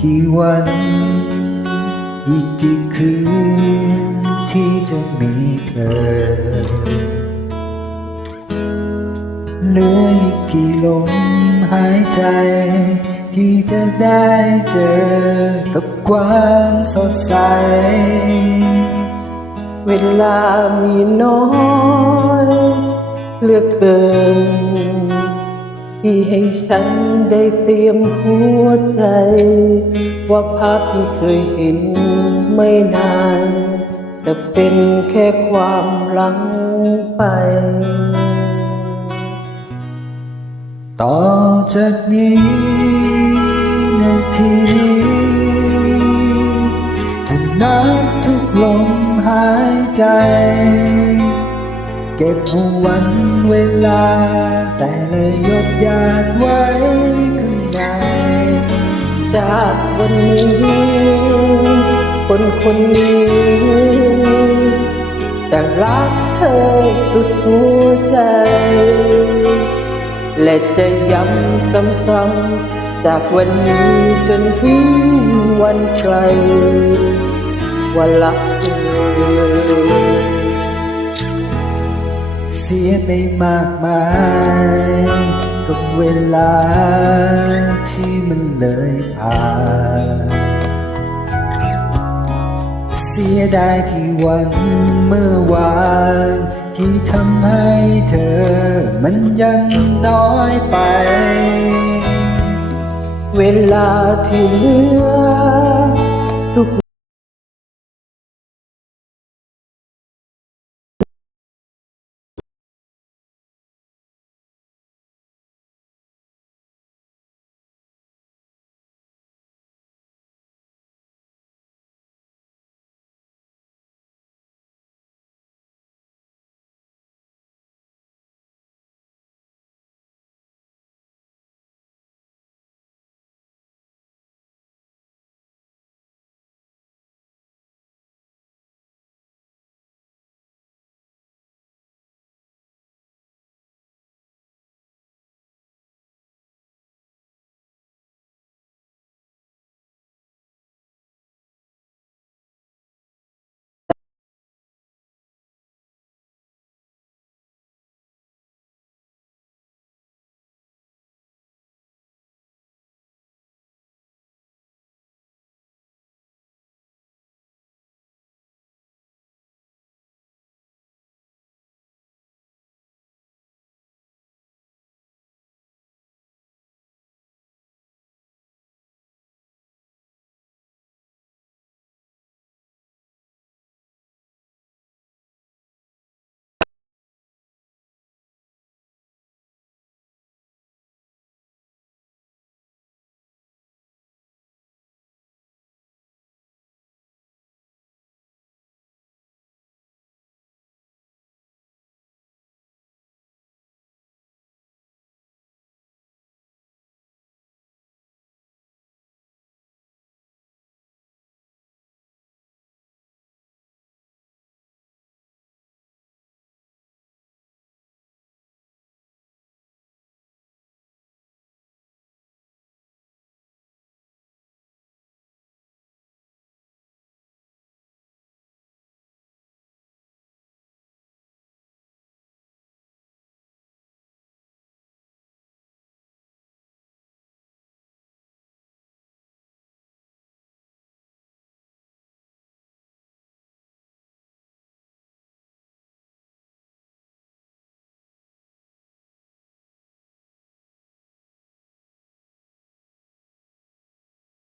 กี่วัน อีกกี่คืนที่จะมีเธอ เหลืออีกกี่ลมหายใจ ที่จะได้เจอกับความสดใส เวลามีน้อยเหลือกเกิน ที่ให้ฉันได้เตรียมหัวใจ ว่าภาพที่เคยเห็นไม่นาน แต่เป็นแค่ความหลังไป ต่อจากนี้นาทีนี้จะนับทุกลมหายใจ เก็บเอาวันเวลา แต่ละหยดหยาดไว้ข้างในจากวันนี้ คนคนนี้จะรักเธอสุดหัวใจ และจะย้ำซ้ำๆจากวันนี้จนถึงวันไกลว่ารักเธอ สียไปมากมาย กับเวลาที่มันเลยผ่าน เสียดายที่วันเมื่อวาน ที่ทำให้เธอมันยังน้อยไป เวลาที่เหลือทุก